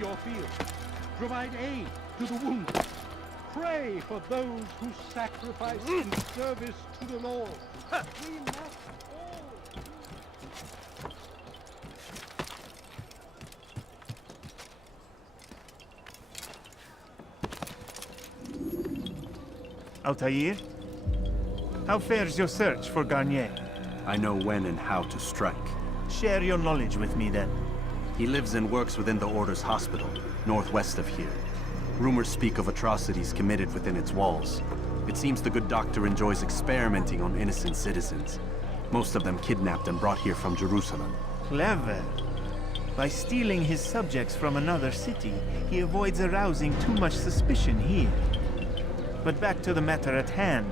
your field. Provide aid to the wounded. Pray for those who sacrifice in service to the Lord. We must all... Altaïr? How fares your search for Garnier? I know when and how to strike. Share your knowledge with me then. He lives and works within the Order's hospital, northwest of here. Rumors speak of atrocities committed within its walls. It seems the good doctor enjoys experimenting on innocent citizens. Most of them kidnapped and brought here from Jerusalem. Clever. By stealing his subjects from another city, he avoids arousing too much suspicion here. But back to the matter at hand.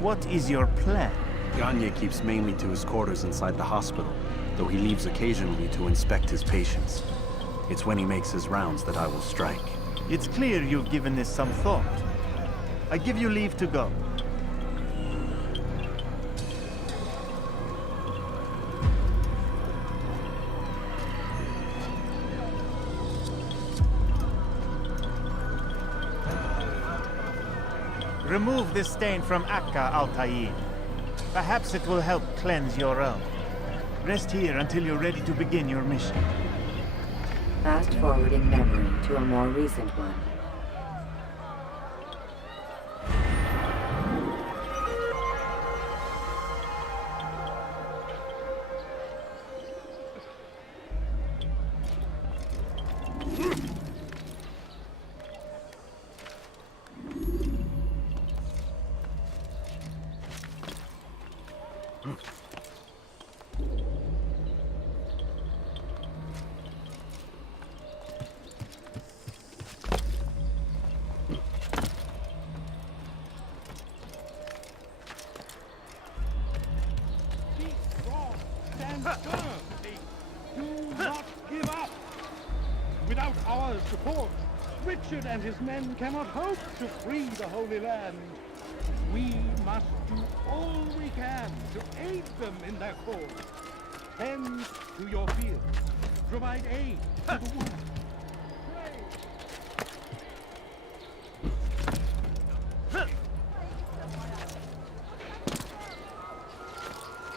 What is your plan? Garnier keeps mainly to his quarters inside the hospital, though he leaves occasionally to inspect his patients. It's when he makes his rounds that I will strike. It's clear you've given this some thought. I give you leave to go. Remove this stain from Akka, Altaïr. Perhaps it will help cleanse your own. Rest here until you're ready to begin your mission. Fast forwarding memory to a more recent one. Without our support, Richard and his men cannot hope to free the Holy Land. We must do all we can to aid them in their cause. Tend to your field. Provide aid to the wounded.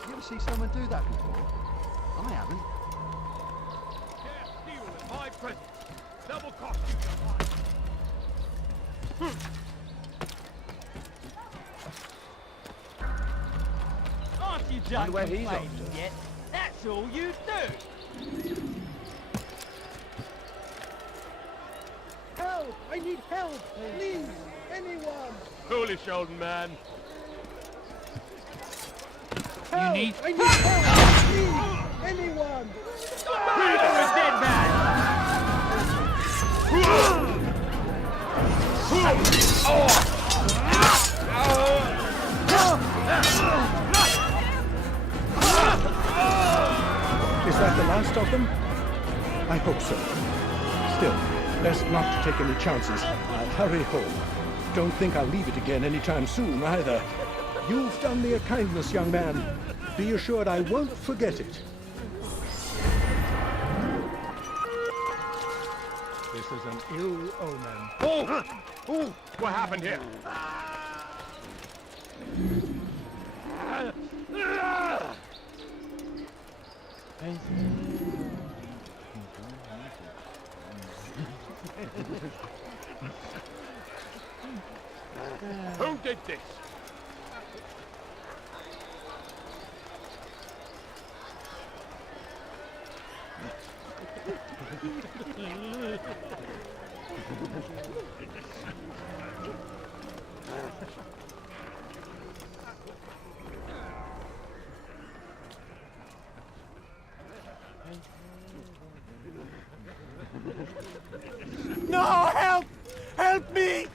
You ever see someone do that before? I haven't. My presence. Double cost you. Aren't you done complaining yet? That's all you do. Help! I need help! Please! Anyone! Foolish old man. Help! I need help! Please! Anyone! You're a dead man! Is that the last of them? I hope so. Still, best not to take any chances. I'll hurry home. Don't think I'll leave it again anytime soon, either. You've done me a kindness, young man. Be assured I won't forget it. This is an ill omen. Oh! Oh! What happened here? Who did this? No! Help! Help me!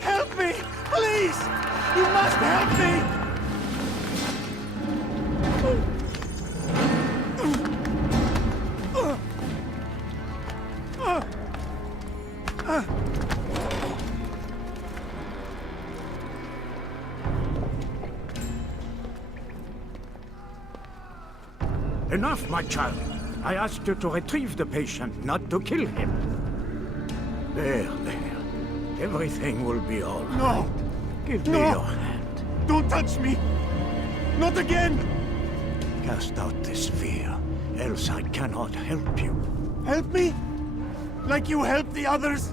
Help me! Please! You must help me! Enough, my child. I asked you to retrieve the patient, not to kill him. There. Everything will be all right. No! Give me your hand. Don't touch me! Not again! Cast out this fear, else I cannot help you. Help me? Like you helped the others?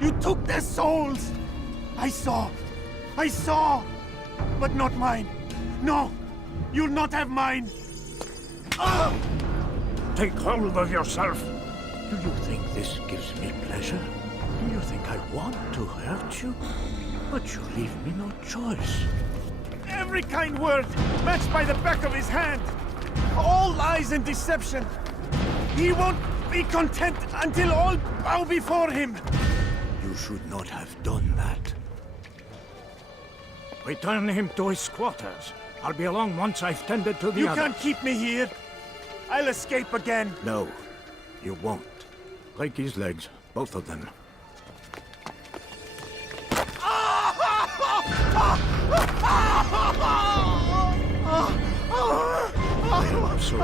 You took their souls! I saw! But not mine! No! You'll not have mine! Take hold of yourself! Do you think this gives me pleasure? Do you think I want to hurt you? But you leave me no choice. Every kind word matched by the back of his hand! All lies and deception! He won't be content until all bow before him! You should not have done that. Return him to his quarters. I'll be along once I've tended to the You others. can't keep me here! I'll escape again! No, you won't. Break his legs, both of them. I'm so sorry.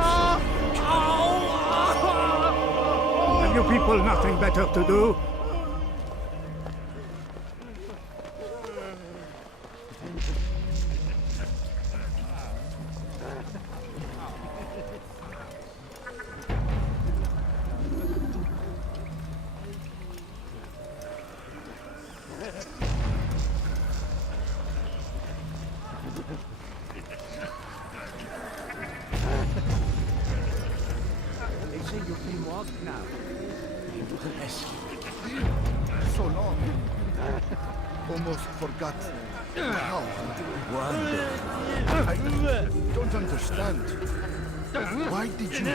Have you people nothing better to do? So long. Almost forgot how. I don't understand. Why did you... No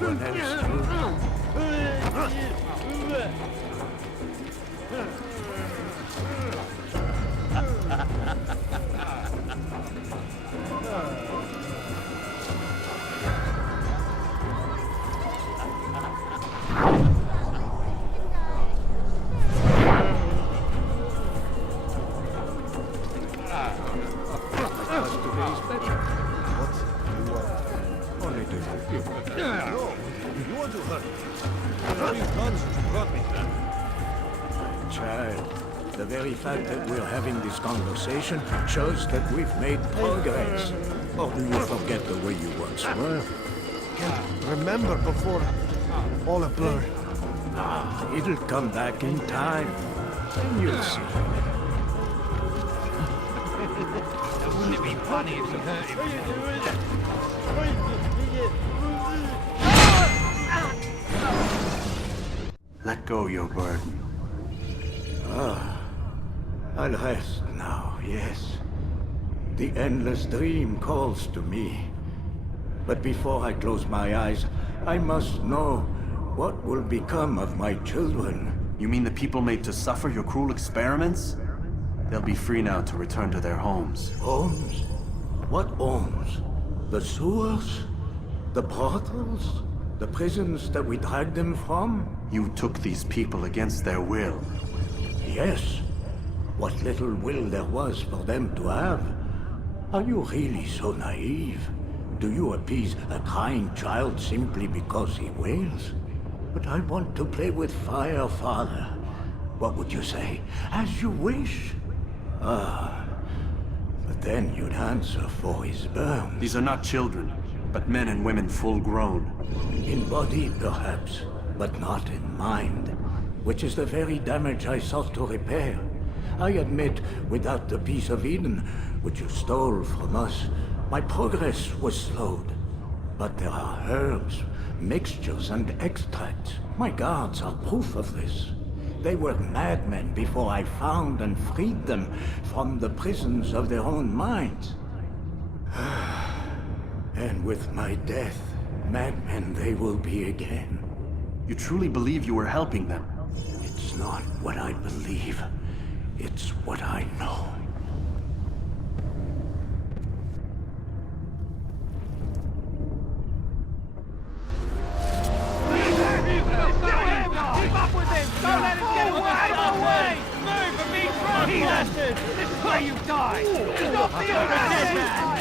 one Child, the very fact that we're having this conversation shows that we've made progress. Or do you forget the way you once were? Can't remember before all a blur. It'll come back in time, and you'll see. Wouldn't it be funny if you hurt him? Let go your burden. I'll rest now, yes. The endless dream calls to me. But before I close my eyes, I must know what will become of my children. You mean the people made to suffer your cruel experiments? They'll be free now to return to their homes. Homes? What homes? The sewers? The brothels? The prisons that we dragged them from? You took these people against their will. Yes. What little will there was for them to have. Are you really so naive? Do you appease a crying child simply because he wails? But I want to play with fire, Father. What would you say? As you wish. But then you'd answer for his burns. These are not children, but men and women full grown. In body, perhaps, but not in mind. Which is the very damage I sought to repair. I admit, without the piece of Eden, which you stole from us, my progress was slowed. But there are herbs, mixtures, and extracts. My guards are proof of this. They were madmen before I found and freed them from the prisons of their own minds. And with my death, madmen they will be again. You truly believe you were helping them? It's not what I believe. It's what I know. Keep up with him! Don't let him get away! Move and be front! Bastard! This is where you die! Stop the other dead man!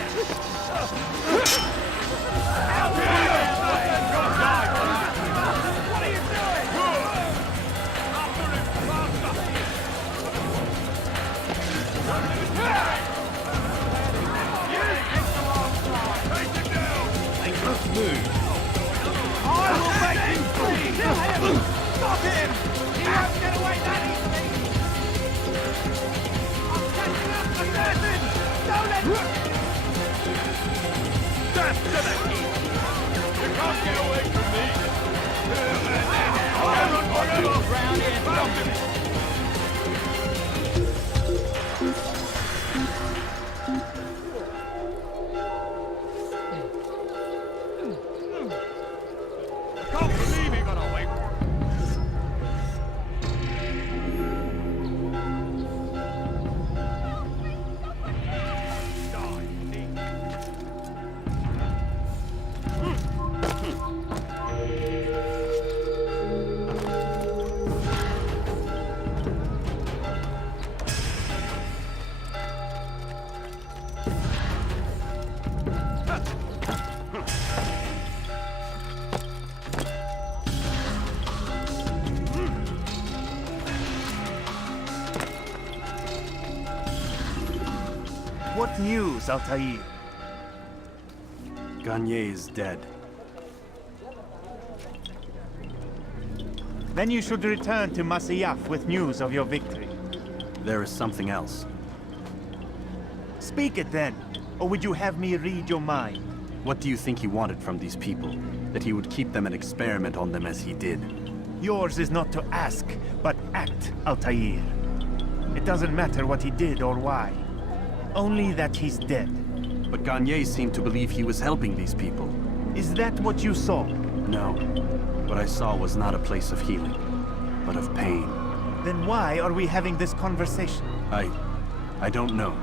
What news, Altaïr? Garnier is dead. Then you should return to Masyaf with news of your victory. There is something else. Speak it then, or would you have me read your mind? What do you think he wanted from these people? That he would keep them and experiment on them as he did? Yours is not to ask, but act, Altaïr. It doesn't matter what he did or why. Only that he's dead. But Garnier seemed to believe he was helping these people. Is that what you saw? No. What I saw was not a place of healing, but of pain. Then why are we having this conversation? I don't know.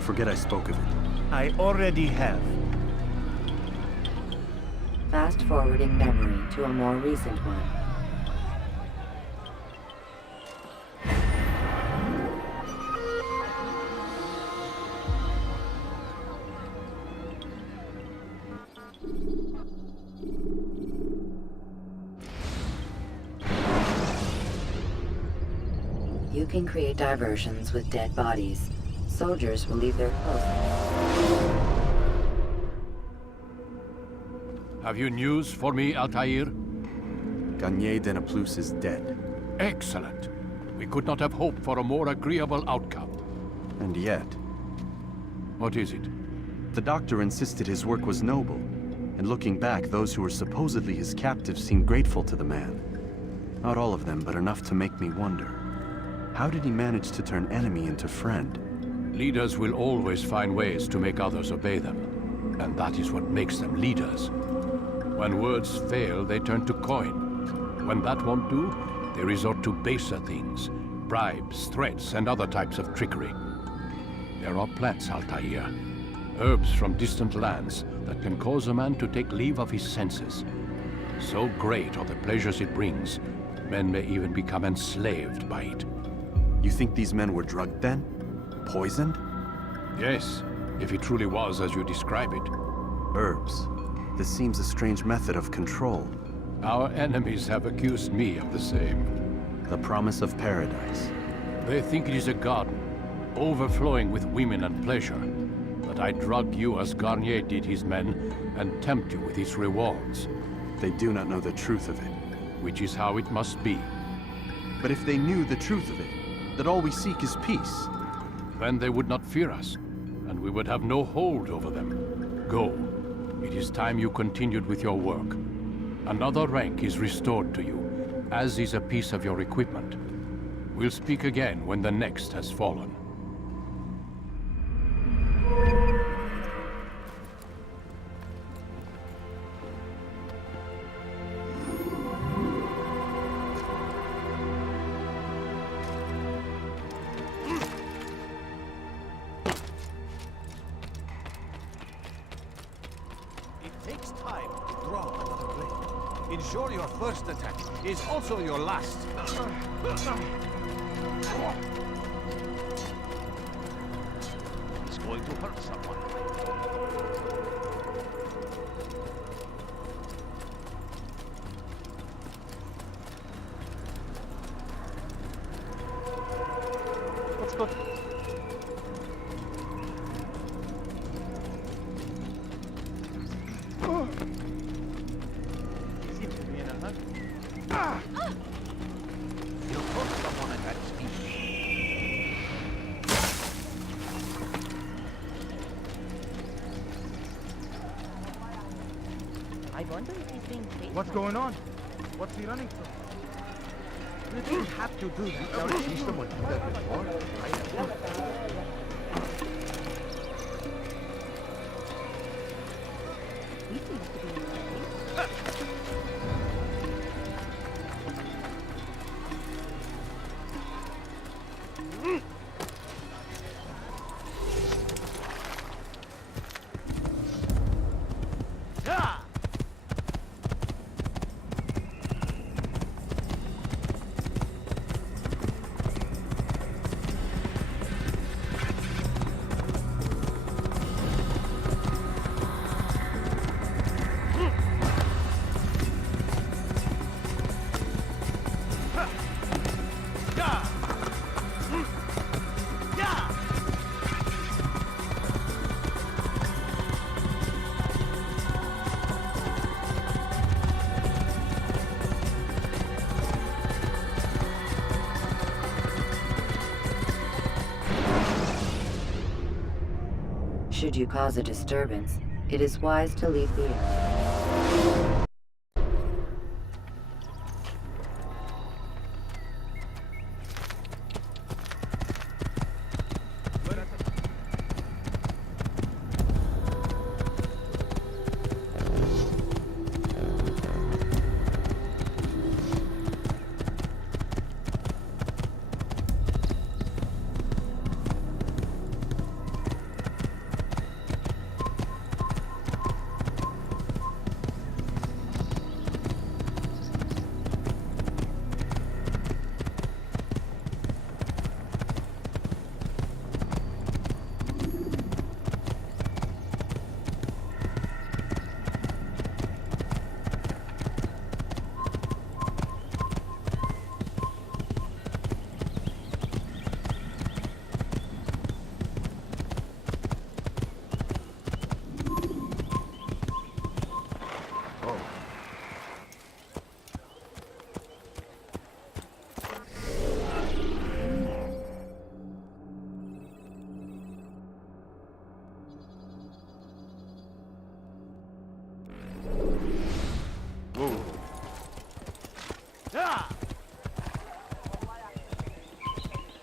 Forget I spoke of it. I already have. Fast-forwarding memory to a more recent one. You can create diversions with dead bodies. Soldiers will leave their posts. Have you news for me, Altaïr? Garnier de Naplouse is dead. Excellent. We could not have hoped for a more agreeable outcome. And yet... What is it? The doctor insisted his work was noble. And looking back, those who were supposedly his captives seemed grateful to the man. Not all of them, but enough to make me wonder. How did he manage to turn enemy into friend? Leaders will always find ways to make others obey them. And that is what makes them leaders. When words fail, they turn to coin. When that won't do, they resort to baser things. Bribes, threats, and other types of trickery. There are plants, Altaïr. Herbs from distant lands that can cause a man to take leave of his senses. So great are the pleasures it brings, men may even become enslaved by it. You think these men were drugged then? Poisoned? Yes, if it truly was as you describe it. Herbs. This seems a strange method of control. Our enemies have accused me of the same. The promise of paradise. They think it is a garden, overflowing with women and pleasure. But I drug you as Garnier did his men, and tempt you with its rewards. They do not know the truth of it. Which is how it must be. But if they knew the truth of it, that all we seek is peace. Then they would not fear us, and we would have no hold over them. Go. It is time you continued with your work. Another rank is restored to you, as is a piece of your equipment. We'll speak again when the next has fallen. Ensure your first attack is also your last. It's going to hurt someone. let's go. He seems to be in a hurry. You put someone at that speed. I wonder if he's being paid. What's going on? What's he running from? You didn't have to do that. I've seen someone do that before. I have. He seems to be in a hurry. Should you cause a disturbance, it is wise to leave the area.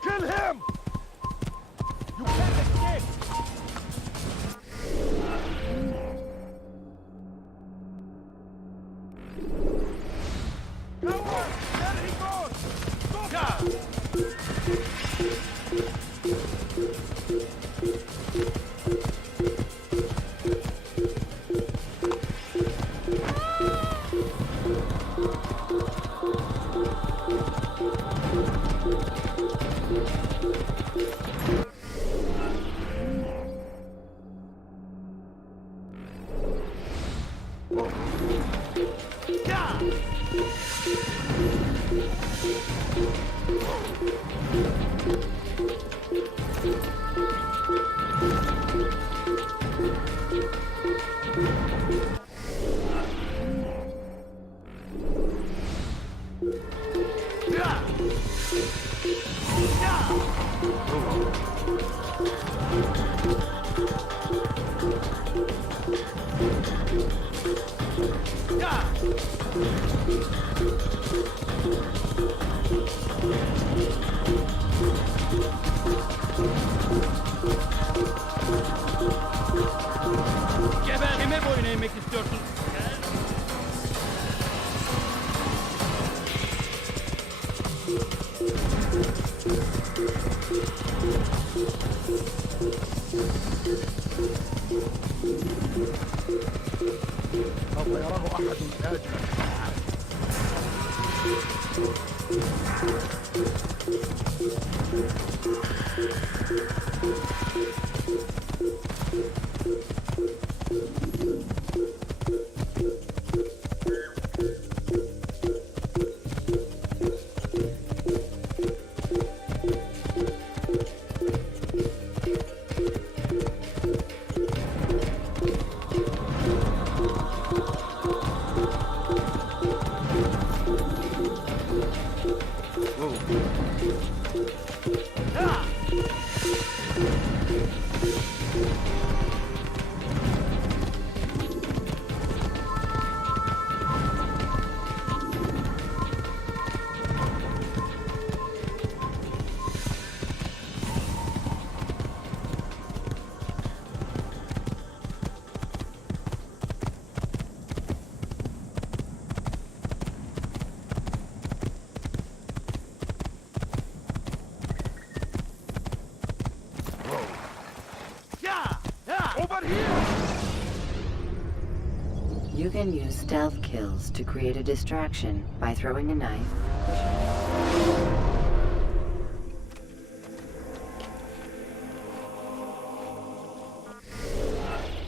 Kill him! You can't escape! Coward! There he goes! Stop! Gebertime boyun eğmek istiyorsun. سوف يراه أحد أجمل. You can use stealth kills to create a distraction by throwing a knife,